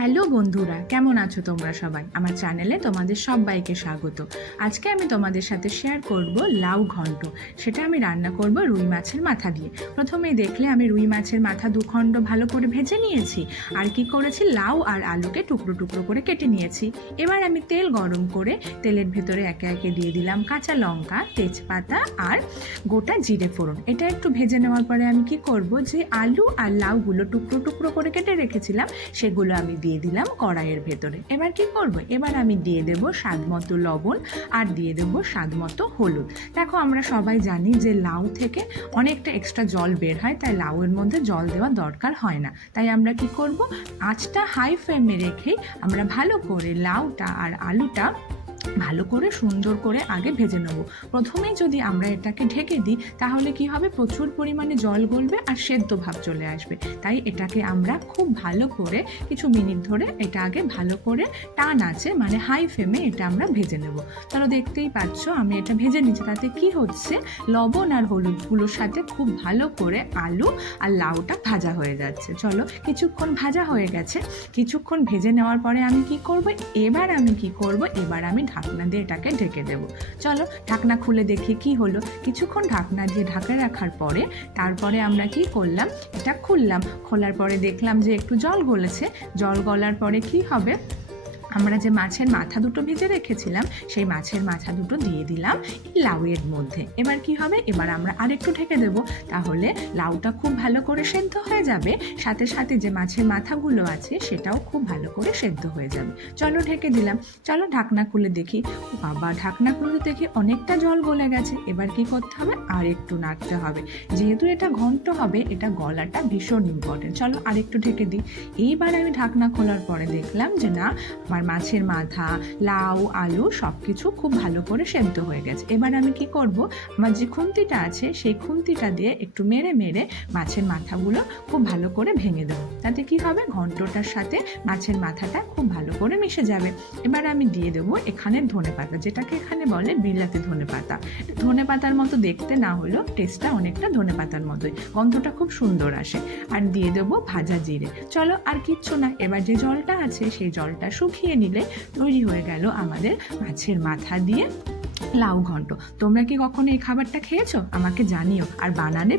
Hello বন্ধুরা, কেমন আছো তোমরা সবাই? আমার চ্যানেলে তোমাদের সবাইকে স্বাগত। আজকে আমি তোমাদের সাথে শেয়ার করব লাউ ঘন্ট। সেটা আমি রান্না করব রুই মাছের মাথা দিয়ে। প্রথমেই দেখলে আমি রুই মাছের মাথা দুখণ্ড ভালো করে ভেজে নিয়েছি। আর কি করেছি, লাউ আর আলুকে টুকরো টুকরো করে কেটে নিয়েছি। এবার আমি তেল গরম করে তেলের ভেতরে একে একে দিয়ে দিলাম কাঁচা লঙ্কা, তেজপাতা আর গোটা জিরে ফোড়ন। এটা একটু ভেজে নেওয়ার পরে আমি কি করব, যে আলু আর লাউগুলো টুকরো টুকরো করে কেটে রেখেছিলাম সেগুলো আমি দিয়ে দিলাম কড়াইয়ের ভেতরে। এবার কি করব, এবার আমি দিয়ে দেব স্বাদ মতো লবণ আর দিয়ে দেব স্বাদ মতো হলুদ। দেখো, আমরা সবাই জানি যে লাউ থেকে অনেকটা এক্সট্রা জল বের হয়, তাই লাউয়ের মধ্যে জল দেওয়া দরকার হয় না। তাই আমরা কি করব, আঁচটা হাই ফ্লেমে রেখেই আমরা ভালো করে লাউটা আর আলুটা ভালো করে সুন্দর করে আগে ভেজে নেব। প্রথমেই যদি আমরা এটাকে ঢেকে দিই তাহলে কি হবে, প্রচুর পরিমাণে জল গলবে আর সেদ্ধ ভাব চলে আসবে। তাই এটাকে আমরা খুব ভালো করে কিছু মিনিট ধরে এটা আগে ভালো করে টান আছে মানে হাই ফ্লেমে এটা আমরা ভেজে নেব। তাহলে দেখতেই পাচ্ছ আমি এটা ভেজে নিচ্ছি। তাতে কি হচ্ছে, লবণ আর হলুদগুলোর সাথে খুব ভালো করে আলু আর লাউটা ভাজা হয়ে যাচ্ছে। চলো, কিছুক্ষণ ভাজা হয়ে গেছে। কিছুক্ষণ ভেজে নেওয়ার পরে আমি কি করব, এবার আমি ঢাকনা দিয়ে এটাকে ঢেকে দেব। চলো ঢাকনা খুলে দেখি কি হলো। কিছুক্ষণ ঢাকনা দিয়ে ঢাকা রাখার পরে তারপরে আমরা কি করলাম, এটা খুললাম। খোলার পরে দেখলাম যে একটু জল গলেছে। জল গলার পরে কি হবে, আমরা যে মাছের মাথা দুটো ভেজে রেখেছিলাম সেই মাছের মাথা দুটো দিয়ে দিলাম এই লাউয়ের মধ্যে। এবার কি হবে, এবার আমরা আরেকটু ঢেকে দেব। তাহলে লাউটা খুব ভালো করে সেদ্ধ হয়ে যাবে, সাথে সাথে যে মাছের মাথাগুলো আছে সেটাও খুব ভালো করে সেদ্ধ হয়ে যাবে। চলো ঢেকে দিলাম। চলো ঢাকনা খুলে দেখি। বাবা, ঢাকনা খুলে দেখি অনেকটা জল গলে গেছে। এবার কি করতে হবে, আর একটু নাড়তে হবে। যেহেতু এটা ঘন্ট হবে, এটা গলাটা ভীষণ ইম্পর্টেন্ট। চলো আরেকটু ঢেকে দিই। এইবার আমি ঢাকনা খোলার পরে দেখলাম যে না, মাছের মাথা, লাউ, আলু সব কিছু খুব ভালো করে সেদ্ধ হয়ে গেছে। এবার আমি কি করব, আমার যে খুন্তিটা আছে সেই খুন্তিটা দিয়ে একটু মেরে মেরে মাছের মাথাগুলো খুব ভালো করে ভেঙে দেবো। তাতে কি হবে, ঘন্টটার সাথে মাছের মাথাটা খুব ভালো করে মিশে যাবে। এবার আমি দিয়ে দেবো এখানে ধনেপাতা, যেটাকে এখানে বলে বিলাতি ধনেপাতা। ধনেপাতার মতো দেখতে না হলেও টেস্টটা অনেকটা ধনেপাতার মতোই, গন্ধটা খুব সুন্দর আসে। আর দিয়ে দেবো ভাজা জিরে। চলো আর কিচ্ছু না, এবার যে জলটা আছে সেই জলটা শুকিয়ে নিলে তৈরি হয়ে গেল আমাদের মাছের মাথা দিয়ে লাউ ঘন্ট। তোমরা কি কখনো এই খাবারটা খেয়েছো? আমাকে জানিও। আর বানানে